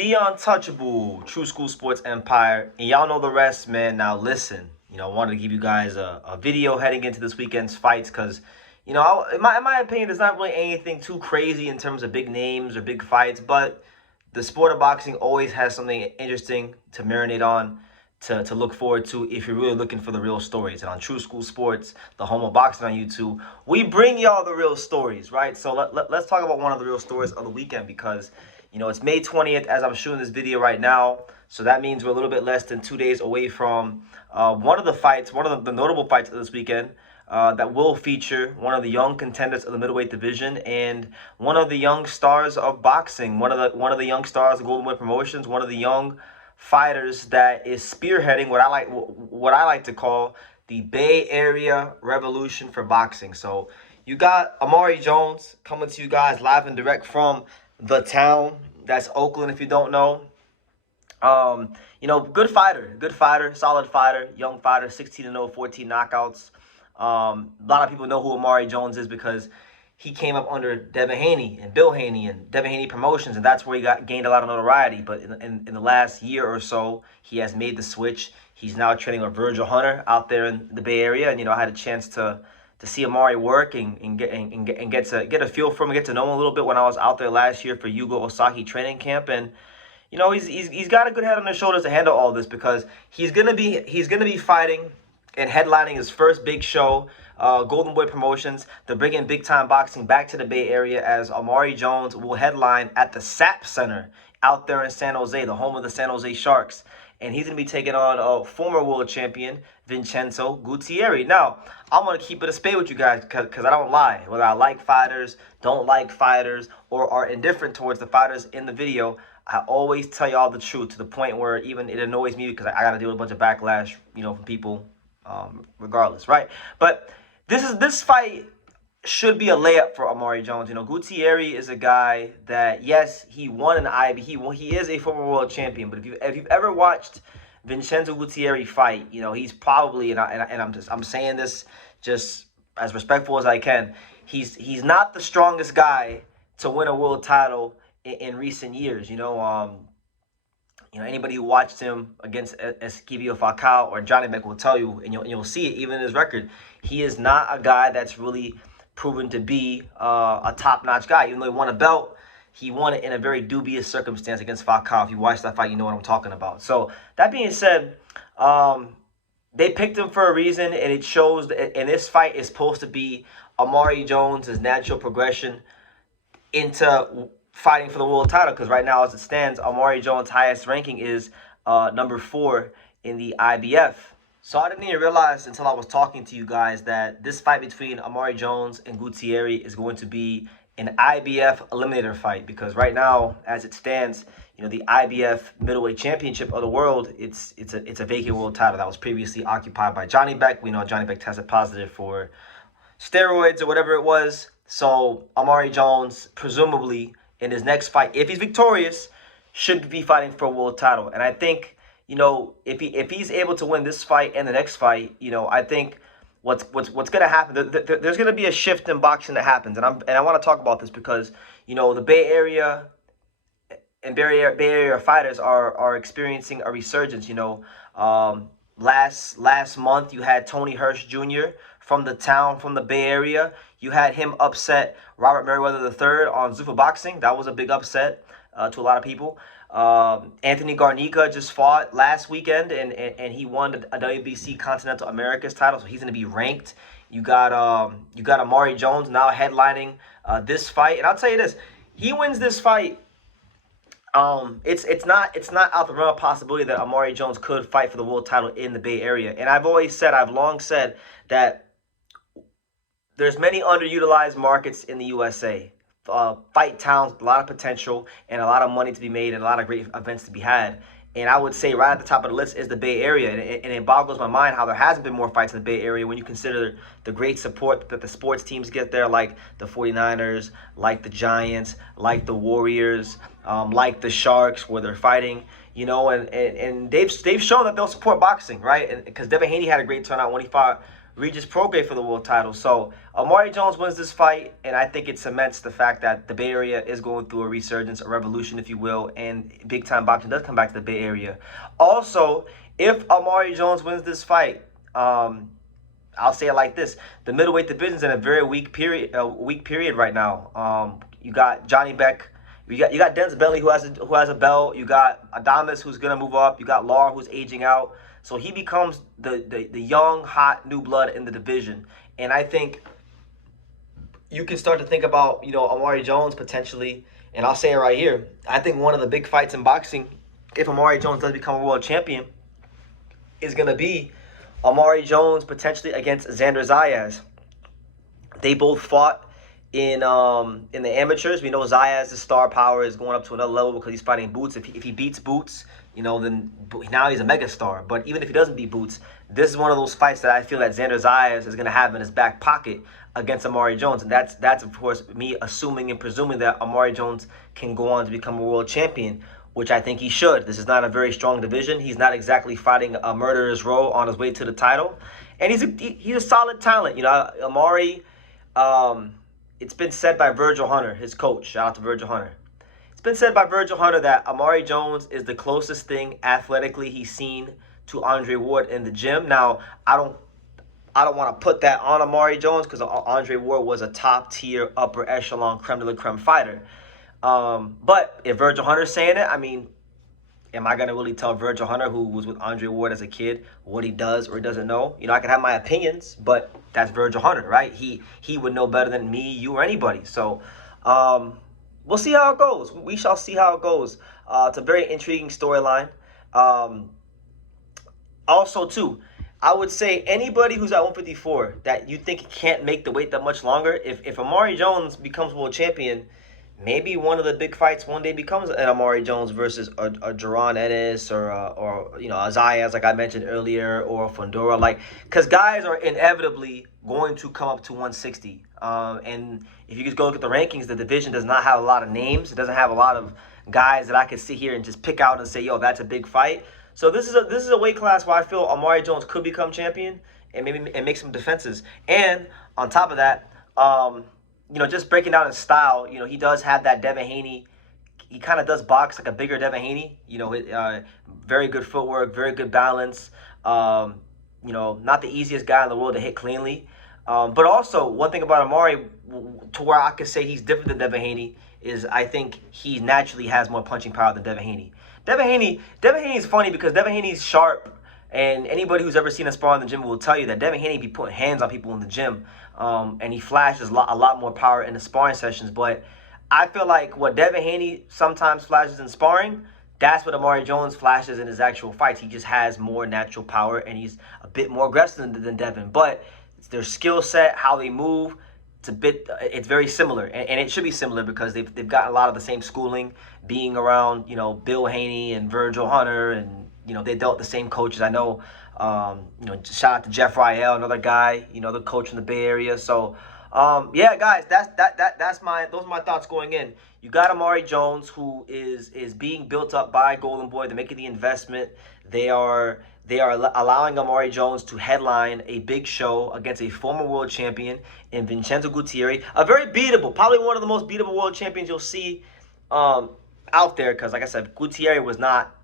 The untouchable True School Sports Empire, and y'all know the rest, man. Now listen, I wanted to give you guys a video heading into this weekend's fights because, in my opinion, there's not really anything too crazy in terms of big names or big fights, but the sport of boxing always has something interesting to marinate on, to look forward to if you're really looking for the real stories. And on True School Sports, the home of boxing on YouTube, we bring y'all the real stories, right? So let's talk about one of the real stories of the weekend because, it's May 20th as I'm shooting this video right now. So that means we're a little bit less than 2 days away from one of the notable fights of this weekend that will feature one of the young contenders of the middleweight division and one of the young stars of boxing, one of the young stars of Middleweight Promotions, one of the young fighters that is spearheading what I like to call the Bay Area revolution for boxing. So you got Amari Jones coming to you guys live and direct from the town. That's Oakland, if you don't know. Good fighter, solid fighter, young fighter, 16-0, 14 knockouts. A lot of people know who Amari Jones is because he came up under Devin Haney and Bill Haney and Devin Haney Promotions, and that's where he gained a lot of notoriety. But in the last year or so, he has made the switch. He's now training with Virgil Hunter out there in the Bay Area, and I had a chance to see Amari work and get a feel for him, get to know him a little bit when I was out there last year for Yugo Osaki training camp. And he's got a good head on his shoulders to handle all this because he's gonna be fighting and headlining his first big show, Golden Boy Promotions. They're bringing big time boxing back to the Bay Area as Amari Jones will headline at the SAP Center out there in San Jose, the home of the San Jose Sharks. And he's going to be taking on former world champion Vincenzo Gutierrez. Now, I'm going to keep it a spade with you guys because I don't lie. Whether I like fighters, don't like fighters, or are indifferent towards the fighters in the video, I always tell y'all the truth to the point where even it annoys me because I got to deal with a bunch of backlash, from people regardless, right? But this fight should be a layup for Amari Jones. Gutierrez is a guy that, yes, he won an IB. He is a former world champion. But if you've ever watched Vincenzo Gutierrez fight, he's probably, and I'm saying this just as respectful as I can, he's not the strongest guy to win a world title in recent years. Anybody who watched him against Esquivio Falcao or Johnny Beck will tell you, and you'll see it even in his record. He is not a guy that's really proven to be a top-notch guy. Even though he won a belt, he won it in a very dubious circumstance against Falcao. If you watch that fight, you know what I'm talking about. So that being said, they picked him for a reason, and it shows that, and this fight is supposed to be Amari Jones' natural progression into fighting for the world title, because right now, as it stands, Amari Jones' highest ranking is number 4 in the IBF. So I didn't even realize until I was talking to you guys that this fight between Amari Jones and Gutierrez is going to be an IBF eliminator fight, because right now, as it stands, the IBF middleweight championship of the world, it's a vacant world title that was previously occupied by Johnny Beck. We know Johnny Beck tested positive for steroids or whatever it was. So Amari Jones, presumably in his next fight, if he's victorious, should be fighting for a world title. And I think, if he's able to win this fight and the next fight, I think what's going to happen, there's going to be a shift in boxing that happens. And I want to talk about this because, the Bay Area and Bay Area fighters are experiencing a resurgence. Last month you had Tony Hirsch Jr. from the Bay Area. You had him upset Robert Merriweather III on Zuffa Boxing. That was a big upset to a lot of people. Anthony Garnica just fought last weekend, and he won a WBC Continental Americas title, so he's going to be ranked. You got Amari Jones now headlining this fight, and I'll tell you this: he wins this fight. It's not out the realm of possibility that Amari Jones could fight for the world title in the Bay Area. And I've long said that there's many underutilized markets in the USA. Fight towns, a lot of potential and a lot of money to be made and a lot of great events to be had. And I would say right at the top of the list is the Bay Area. And it boggles my mind how there hasn't been more fights in the Bay Area when you consider the great support that the sports teams get there, like the 49ers, like the Giants, like the Warriors, like the Sharks, where they're fighting, and they've shown that they'll support boxing, right? And because Devin Haney had a great turnout when he fought Regis Prograis for the world title. So Amari Jones wins this fight, and I think it cements the fact that the Bay Area is going through a resurgence, a revolution, if you will, and big-time boxing does come back to the Bay Area. Also, if Amari Jones wins this fight, I'll say it like this: the middleweight division's in a very weak period right now. You got Johnny Beck. You got Denz Bentley who has a belt. You got Adames who's gonna move up. You got Lar who's aging out. So he becomes the young, hot new blood in the division. And I think you can start to think about, Amari Jones potentially. And I'll say it right here. I think one of the big fights in boxing, if Amari Jones does become a world champion, is gonna be Amari Jones potentially against Xander Zayas. They both fought in the amateurs. We know Zayas' star power is going up to another level because he's fighting Boots. If he beats Boots, then now he's a mega star. But even if he doesn't beat Boots, this is one of those fights that I feel that Xander Zayas is going to have in his back pocket against Amari Jones. And that's of course me assuming and presuming that Amari Jones can go on to become a world champion, which I think he should. This is not a very strong division. He's not exactly fighting a murderer's row on his way to the title. And he's a solid talent. Amari, it's been said by Virgil Hunter, his coach. Shout out to Virgil Hunter. It's been said by Virgil Hunter that Amari Jones is the closest thing athletically he's seen to Andre Ward in the gym. Now, I don't want to put that on Amari Jones because Andre Ward was a top-tier, upper echelon, creme de la creme fighter. But if Virgil Hunter's saying it, am I going to really tell Virgil Hunter, who was with Andre Ward as a kid, what he does or doesn't know? I can have my opinions, but that's Virgil Hunter, right? He would know better than me, you, or anybody. So we'll see how it goes. We shall see how it goes. It's a very intriguing storyline. Also, too, I would say anybody who's at 154 that you think can't make the weight that much longer, if Amari Jones becomes world champion, maybe one of the big fights one day becomes an Amari Jones versus a Jaron Ennis or a Zayas, like I mentioned earlier, or a Fundora. Because guys are inevitably going to come up to 160. And if you just go look at the rankings, the division does not have a lot of names. It doesn't have a lot of guys that I could sit here and just pick out and say, yo, that's a big fight. So this is a weight class where I feel Amari Jones could become champion and make some defenses. And on top of that, just breaking down his style, he does have that Devin Haney. He kind of does box like a bigger Devin Haney. Very good footwork, very good balance. Not the easiest guy in the world to hit cleanly. But also, one thing about Amari, to where I could say he's different than Devin Haney, is I think he naturally has more punching power than Devin Haney. Devin Haney is funny because Devin Haney's sharp. And anybody who's ever seen a spar in the gym will tell you that Devin Haney be putting hands on people in the gym. And he flashes a lot more power in the sparring sessions. But I feel like what Devin Haney sometimes flashes in sparring, that's what Amari Jones flashes in his actual fights. He just has more natural power, and he's a bit more aggressive than Devin. But it's their skill set, how they move, it's very similar. And it should be similar because they've got a lot of the same schooling, being around, Bill Haney and Virgil Hunter, and they dealt with the same coaches. I know, shout out to Jeff Riel, another guy, the coach in the Bay Area. So, yeah, guys, those are my thoughts going in. You got Amari Jones, who is being built up by Golden Boy. They're making the investment. They are allowing Amari Jones to headline a big show against a former world champion in Vincenzo Gutierrez, a very beatable, probably one of the most beatable world champions you'll see out there. Because, like I said, Gutierrez was not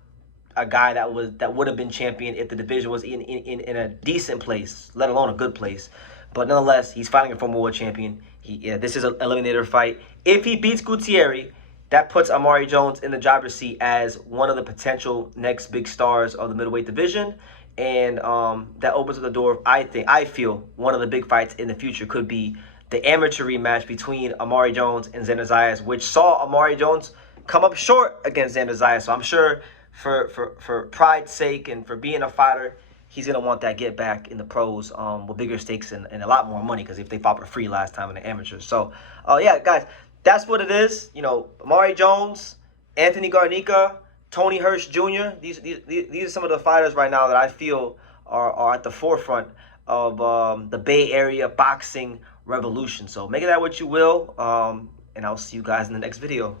a guy that would have been champion if the division was in a decent place, let alone a good place. But nonetheless, he's fighting a former world champion. This is an eliminator fight. If he beats Gutierrez, that puts Amari Jones in the driver's seat as one of the potential next big stars of the middleweight division. And that opens up the door. I feel one of the big fights in the future could be the amateur rematch between Amari Jones and Xander Zayas, which saw Amari Jones come up short against Xander Zayas. So I'm sure for pride's sake and for being a fighter, he's going to want that get back in the pros with bigger stakes and a lot more money, because if they fought for free last time in the amateurs. So, yeah, guys, that's what it is. Amari Jones, Anthony Garnica, Tony Hirsch Jr., these are some of the fighters right now that I feel are at the forefront of the Bay Area boxing revolution. So make of that what you will, and I'll see you guys in the next video.